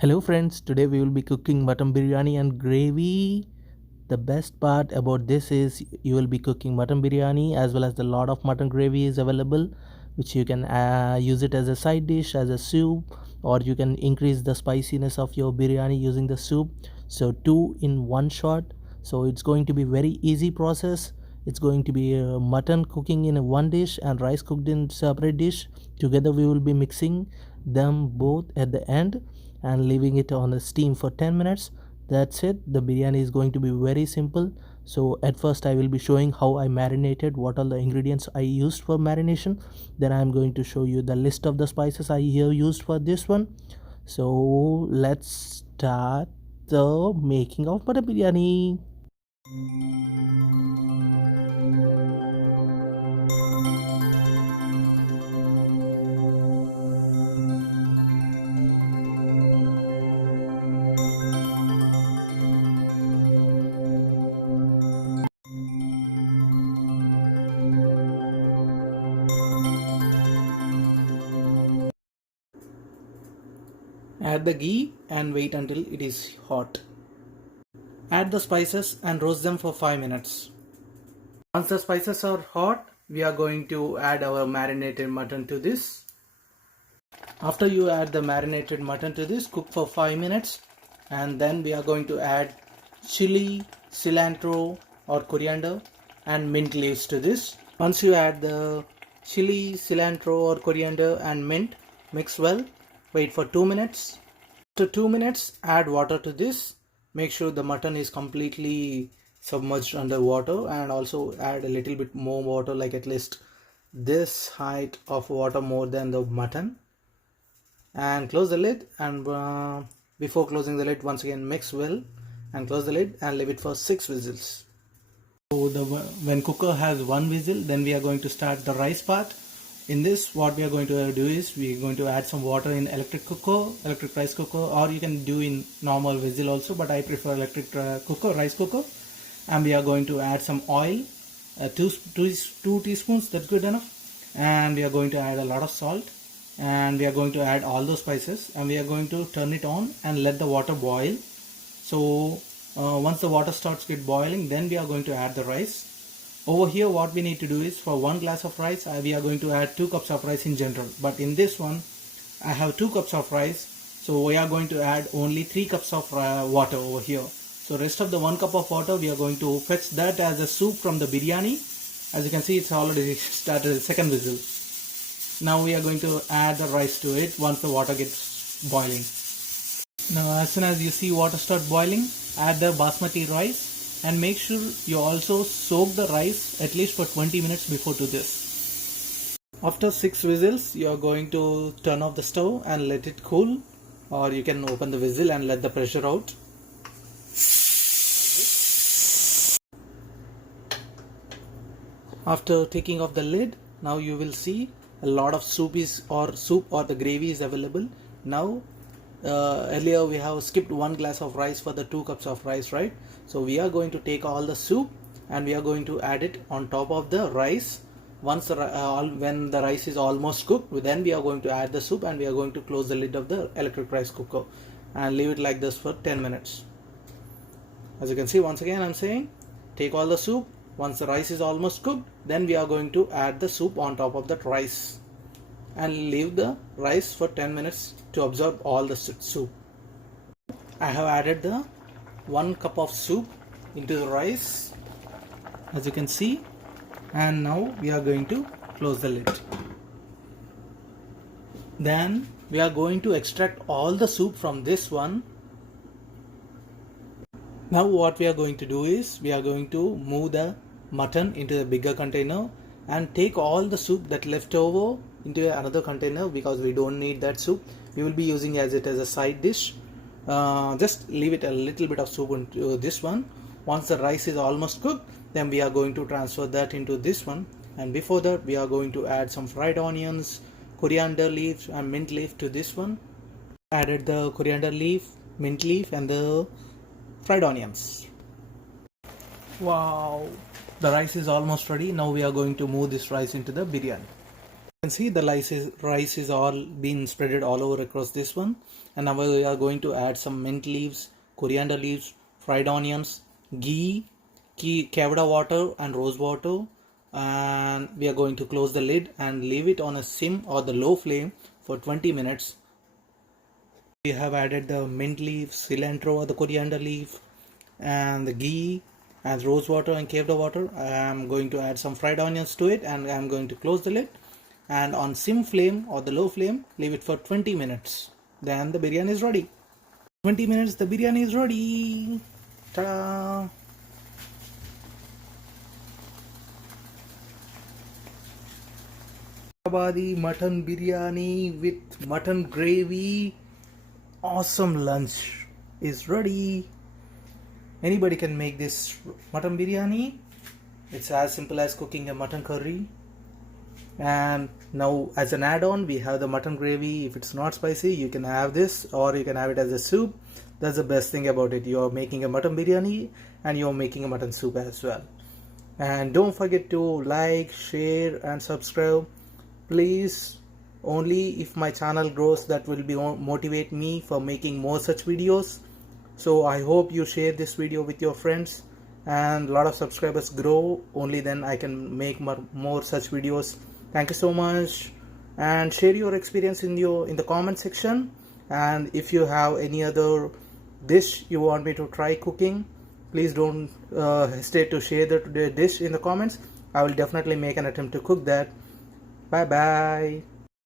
Hello friends, today we will be cooking mutton biryani and gravy. The best part about this is you will be cooking mutton biryani as well as the lot of mutton gravy is available, which you can use it as a side dish, as a soup, or you can increase the spiciness of your biryani using the soup. So two in one shot. So it's going to be very easy process. It's going to be mutton cooking in one dish and rice cooked in separate dish. Together we will be mixing them both at the end and leaving it on the steam for 10 minutes. That's it. The biryani is going to be very simple. So at first I will be showing how I marinated, what are the ingredients I used for marination. Then I am going to show you the list of the spices I have used for this one. So let's start the making of butter biryani. Add the ghee and wait until it is hot. Add the spices and roast them for 5 minutes. Once the spices are hot, we are going to add our marinated mutton to this. After you add the marinated mutton to this, cook for 5 minutes, and then we are going to add chili, cilantro or coriander and mint leaves to this. Once you add the chili, cilantro or coriander and mint, mix well. Wait for 2 minutes. After 2 minutes, add water to this. Make sure the mutton is completely submerged under water, and also add a little bit more water, like at least this height of water more than the mutton, and close the lid. And before closing the lid, once again mix well and close the lid and leave it for 6 whistles. So when cooker has 1 whistle, then we are going to start the rice part. In this, what we are going to do is we are going to add some water in electric rice cooker, or you can do in normal whistle also, but I prefer electric rice cooker. And we are going to add some oil, two teaspoons, that's good enough. And we are going to add a lot of salt, and we are going to add all those spices, and we are going to turn it on and let the water boil. So once the water starts get boiling, then we are going to add the rice. Over here, what we need to do is, for 1 glass of rice, we are going to add 2 cups of rice in general. But in this one, I have 2 cups of rice, so we are going to add only 3 cups of water over here. So rest of the 1 cup of water, we are going to fetch that as a soup from the biryani. As you can see, it's already started the second whistle. Now we are going to add the rice to it once the water gets boiling. Now as soon as you see water start boiling, add the basmati rice. And make sure you also soak the rice at least for 20 minutes before to this. After 6 whistles, you are going to turn off the stove and let it cool, or you can open the whistle and let the pressure out. After taking off the lid, now you will see a lot of soup or the gravy is available. Now earlier we have skipped 1 glass of rice for the 2 cups of rice, right? So we are going to take all the soup and we are going to add it on top of the rice. Once when the rice is almost cooked, then we are going to add the soup, and we are going to close the lid of the electric rice cooker and leave it like this for 10 minutes. As you can see, once again I'm saying, take all the soup. Once the rice is almost cooked, then we are going to add the soup on top of that rice and leave the rice for 10 minutes to absorb all the soup. I have added the 1 cup of soup into the rice, as you can see, and now we are going to close the lid. Then we are going to extract all the soup from this one. Now what we are going to do is, we are going to move the mutton into the bigger container and take all the soup that left over into another container, because we don't need that soup. We will be using it as a side dish. Just leave it a little bit of soup into this one. Once the rice is almost cooked, then we are going to transfer that into this one. And before that, we are going to add some fried onions, coriander leaf and mint leaf to this one. Added the coriander leaf, mint leaf and the fried onions. Wow, the rice is almost ready. Now we are going to move this rice into the biryani. You can see the rice is all been spreaded all over across this one. And now we are going to add some mint leaves, coriander leaves, fried onions, ghee, kevda water and rose water. And we are going to close the lid and leave it on a sim or the low flame for 20 minutes. We have added the mint leaf, cilantro or the coriander leaf, and the ghee and rose water and kevda water. I am going to add some fried onions to it, and I am going to close the lid and on sim flame or the low flame leave it for 20 minutes. Then the biryani is ready. 20 minutes, the biryani is ready. Ta-da! Hyderabadi mutton biryani with mutton gravy. Awesome lunch is ready. Anybody can make this mutton biryani. It's as simple as cooking a mutton curry. And now as an add-on we have the mutton gravy. If it's not spicy, you can have this, or you can have it as a soup. That's the best thing about it. You're making a mutton biryani and you're making a mutton soup as well. And don't forget to like, share and subscribe. Please, only if my channel grows, that will be motivate me for making more such videos. So I hope you share this video with your friends and a lot of subscribers grow. Only then I can make more such videos. Thank you so much, and share your experience in the comment section. And if you have any other dish you want me to try cooking, please don't hesitate to share the dish in the comments. I will definitely make an attempt to cook that. Bye bye.